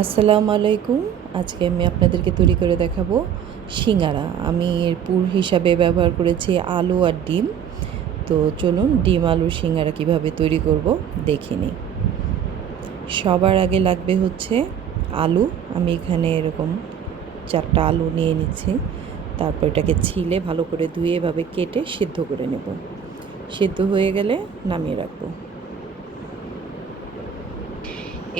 আসসালামু আলাইকুম। আজকে আমি আপনাদেরকে তৈরি করে দেখাবো সিঙ্গারা। আমি এর পুর হিসাবে ব্যবহার করেছি আলু আর ডিম। তো চলুন ডিম আলুর সিঙ্গারা কীভাবে তৈরি করব দেখে নিই। সবার আগে লাগবে হচ্ছে আলু। আমি এখানে এরকম 4টা আলু নিয়ে নিচ্ছি। তারপর এটাকে ছিলে ভালো করে ধুয়ে এভাবে কেটে সিদ্ধ করে নেব। সিদ্ধ হয়ে গেলে নামিয়ে রাখবো।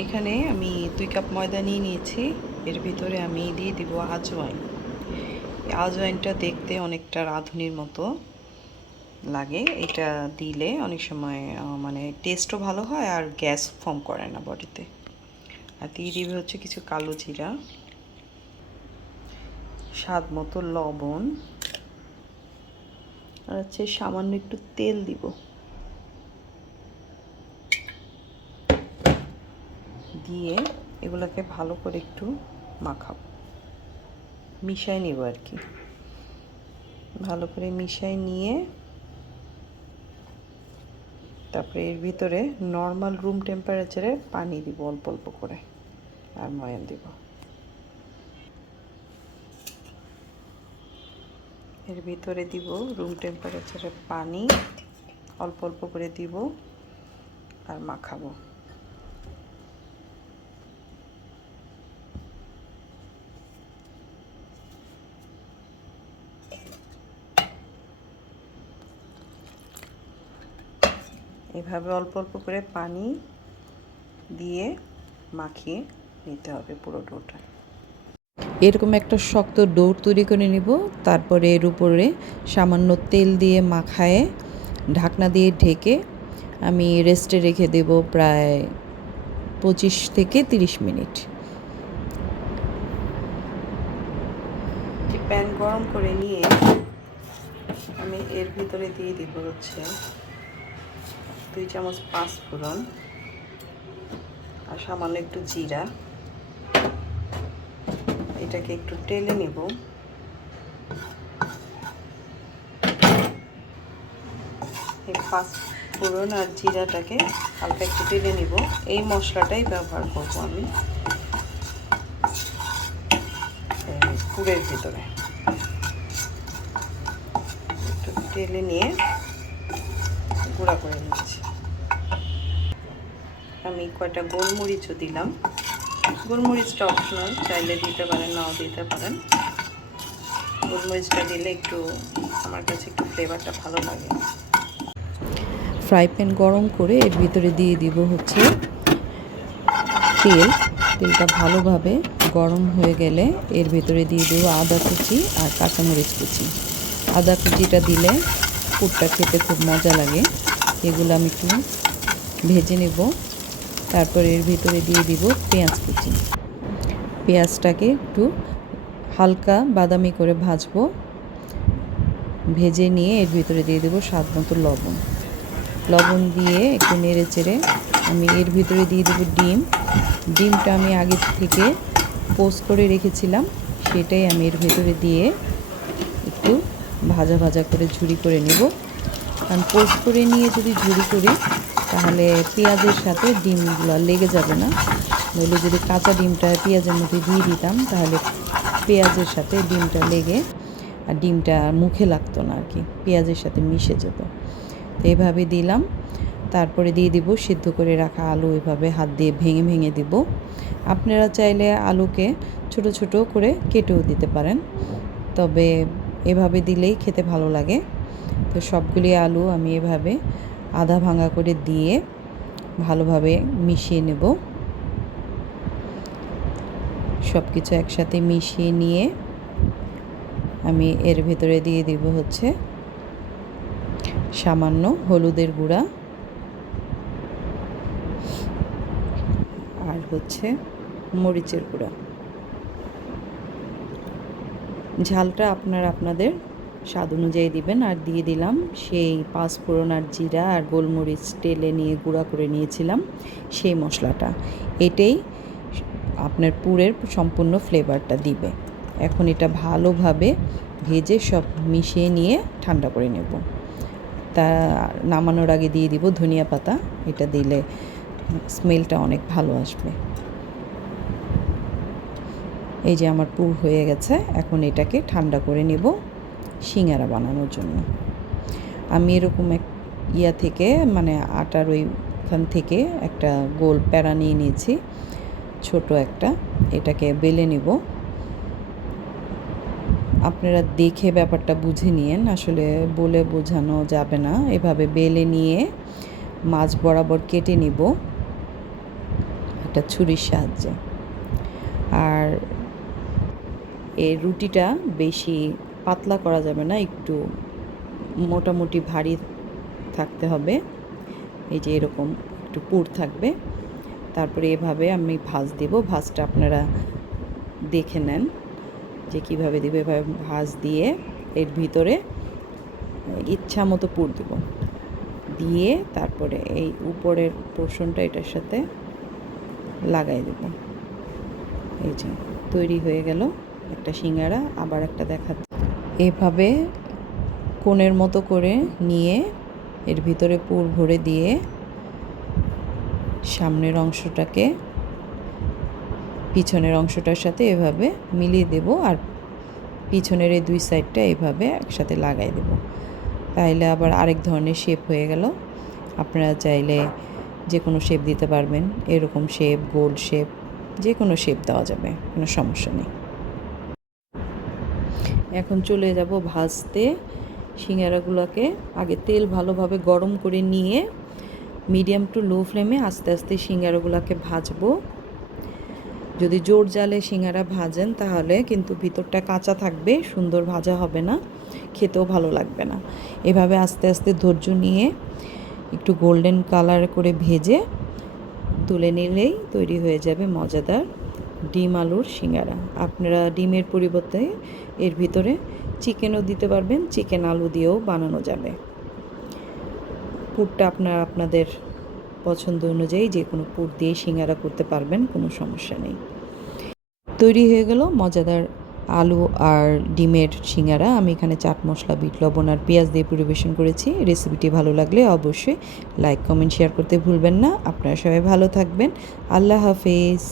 এখানে আমি 2 কাপ ময়দা নিয়ে নিয়েছি। এর ভিতরে আমি দিয়ে দিব আজওয়াইন। আজওয়াইনটা দেখতে অনেকটা রাঁধুনির মতো লাগে। এটা দিলে অনেক সময় মানে টেস্টও ভালো হয় আর গ্যাস ফর্ম করে না বডিতে। আর দিয়ে দিবে হচ্ছে কিছু কালো জিরা, স্বাদ মতো লবণ, আর হচ্ছে সামান্য একটু তেল দিব। দিয়ে এগুলোকে ভালো করে একটু মাখাবো, মিশাই নেব আর কি। ভালো করে মিশাই নিয়ে তারপরে এর ভিতরে নর্মাল রুম টেম্পারেচারে পানি দিব অল্প অল্প করে, আর ময়ান দিব। এর ভিতরে দিব রুম টেম্পারেচারে পানি, অল্প অল্প করে দিব আর মাখাবো। এভাবে অল্প অল্প করে পানি দিয়ে মাখিয়ে নিতে হবে পুরো ডোটা। এরকম একটা শক্ত ডো তৈরি করে নিব। তারপরে এর উপরে সামান্য তেল দিয়ে মাখায়ে ঢাকনা দিয়ে ঢেকে আমি রেস্টে রেখে দেব প্রায় 25 থেকে 30 মিনিট। প্যান গরম করে নিয়ে আমি এর ভিতরে দিয়ে দিব হচ্ছে 2 চামচ পাঁচফোড়ন আর সামান্য একটু জিরা। এটাকে একটু টেলে নেব। এই পাঁচফোড়ন আর জিরাটাকে হালকা একটু টেলে নিব। এই মশলাটাই ব্যবহার করব আমি পুরের ভিতরে। একটু টেলে নিয়ে গুঁড়া করে নিচ্ছি। আমি কয়টা গোলমরিচও দিলাম। গোলমরিচটা অপশনাল, চাইলে দিতে পারেন, নাও দিতে পারেন। গোলমরিচটা দিলে একটু আমার কাছে একটু ফ্লেভারটা ভালো লাগে। ফ্রাই প্যান গরম করে এর ভিতরে দিয়ে দিব হচ্ছে তেল। তেলটা ভালোভাবে গরম হয়ে গেলে এর ভিতরে দিয়ে দেব আদা কুচি আর কাঁচামরিচ কুচি। আদা কুচিটা দিলে পুরটা খেতে খুব মজা লাগে। এগুলো আমি একটু ভেজে নেব। তারপর এর ভিতরে দিয়ে দিব পেঁয়াজ কুচি। পেঁয়াজটাকে একটু হালকা বাদামি করে ভাজবো। ভেজে নিয়ে এর ভিতরে দিয়ে দেবো স্বাদ মতো লবণ। লবণ দিয়ে একটু নেড়ে চেড়ে আমি এর ভিতরে দিয়ে দেবো ডিম। ডিমটা আমি আগে থেকে পোস্ট করে রেখেছিলাম, সেটাই আমি এর ভিতরে দিয়ে একটু ভাজা ভাজা করে ঝুরি করে নেব। কারণ পোস্ট করে নিয়ে যদি ঝুরি করি তাহলে পেঁয়াজের সাথে ডিমগুলো লেগে যাবে না। নইলে যদি কাঁচা ডিমটা পেঁয়াজের মধ্যে দিয়ে দিতাম তাহলে পেঁয়াজের সাথে ডিমটা লেগে আর ডিমটা মুখে লাগতো না আর কি, পেঁয়াজের সাথে মিশে যেত। তো এইভাবে দিলাম। তারপরে দিয়ে দিব সিদ্ধ করে রাখা আলু। এভাবে হাত দিয়ে ভেঙে ভেঙে দিব। আপনারা চাইলে আলুকে ছোট ছোট করে কেটেও দিতে পারেন, তবে এভাবে দিলেই খেতে ভালো লাগে। তো সবগুলি আলু আমি এভাবে আধা ভাঙা করে দিয়ে ভালোভাবে মিশিয়ে নেব। সব কিছু একসাথে মিশিয়ে নিয়ে আমি এর ভিতরে দিয়ে দিব হচ্ছে সামান্য হলুদের গুঁড়া আর হচ্ছে মরিচের গুঁড়া। ঝালটা আপনাদের স্বাদ অনুযায়ী দিবেন। আর দিয়ে দিলাম সেই পাঁচফোড়ন আর জিরা আর গোলমরিচ টেলে নিয়ে গুঁড়া করে নিয়েছিলাম সেই মশলাটা। এটাই আপনার পুরের সম্পূর্ণ ফ্লেভারটা দিবে। এখন এটা ভালোভাবে ভেজে সব মিশিয়ে নিয়ে ঠান্ডা করে নেব। তা নামানোর আগে দিয়ে দিব ধনিয়া পাতা। এটা দিলে স্মেলটা অনেক ভালো আসবে। এই যে আমার পুর হয়ে গেছে। এখন এটাকে ঠান্ডা করে নেব সিঙ্গারা বানানোর জন্য। আমি এরকম এক থেকে মানে আটার ওইখান থেকে একটা গোল প্যারা নিয়ে নিয়েছি, ছোট একটা। এটাকে বেলে নিব। আপনারা দেখে ব্যাপারটা বুঝে নিয়েন, আসলে বলে বোঝানো যাবে না। এভাবে বেলে নিয়ে মাছ বরাবর কেটে নিব একটা ছুরির সাহায্যে। আর এই রুটিটা বেশি পাতলা করা যাবে না, একটু মোটামুটি ভারী থাকতে হবে। এই যে এরকম একটু পুর থাকবে। তারপরে এভাবে আমি ভাঁজ দেব। ভাঁজটা আপনারা দেখে নেন যে কীভাবে দেবে। এভাবে ভাঁজ দিয়ে এর ভিতরে ইচ্ছা মতো পুর দেব, দিয়ে তারপরে এই উপরের পোর্শনটা এটার সাথে লাগাই দেব। এই যে তৈরি হয়ে গেল একটা সিঙ্গারা। আবার একটা দেখাচ্ছি। এভাবে কোণের মতো করে নিয়ে এর ভিতরে পুর ভরে দিয়ে সামনের অংশটাকে পিছনের অংশটার সাথে এভাবে মিলিয়ে দেব, আর পিছনের এই দুই সাইডটা এভাবে একসাথে লাগাই দেব। তাইলে আবার আরেক ধরনের শেপ হয়ে গেল। আপনারা চাইলে যে কোনো শেপ দিতে পারবেন, এরকম শেপ, গোল শেপ, যে কোনো শেপ দেওয়া যাবে, কোনো সমস্যা নেই। এখন চলে যাব ভাজতে। সিঙ্গারাগুলোকে আগে তেল ভালোভাবে গরম করে নিয়ে মিডিয়াম টু লো ফ্লেমে আস্তে আস্তে সিঙ্গারাগুলোকে ভাজবো। যদি জোর জালে সিঙ্গারা ভাজেন তাহলে কিন্তু ভিতরটা কাঁচা থাকবে, সুন্দর ভাজা হবে না, খেতেও ভালো লাগবে না। এভাবে আস্তে আস্তে ধৈর্য নিয়ে একটু গোল্ডেন কালার করে ভেজে তুলে নিলেই তৈরি হয়ে যাবে মজাদার ডিম আলুর সিঙ্গারা। আপনারা ডিমের পরিবর্তে এর ভিতরে চিকেনও দিতে পারবেন, চিকেন আলু দিয়েও বানানো যাবে। পুরটা আপনাদের পছন্দ অনুযায়ী যে কোনো পুর দিয়ে সিঙ্গারা করতে পারবেন, কোনো সমস্যা নেই। তৈরি হয়ে গেল মজাদার আলু আর ডিমের সিঙ্গারা। আমি এখানে চাট মশলা, বিট লবণ আর পেঁয়াজ দিয়ে পরিবেশন করেছি। রেসিপিটি ভালো লাগলে অবশ্যই লাইক, কমেন্ট, শেয়ার করতে ভুলবেন না। আপনারা সবাই ভালো থাকবেন। আল্লাহ হাফেজ।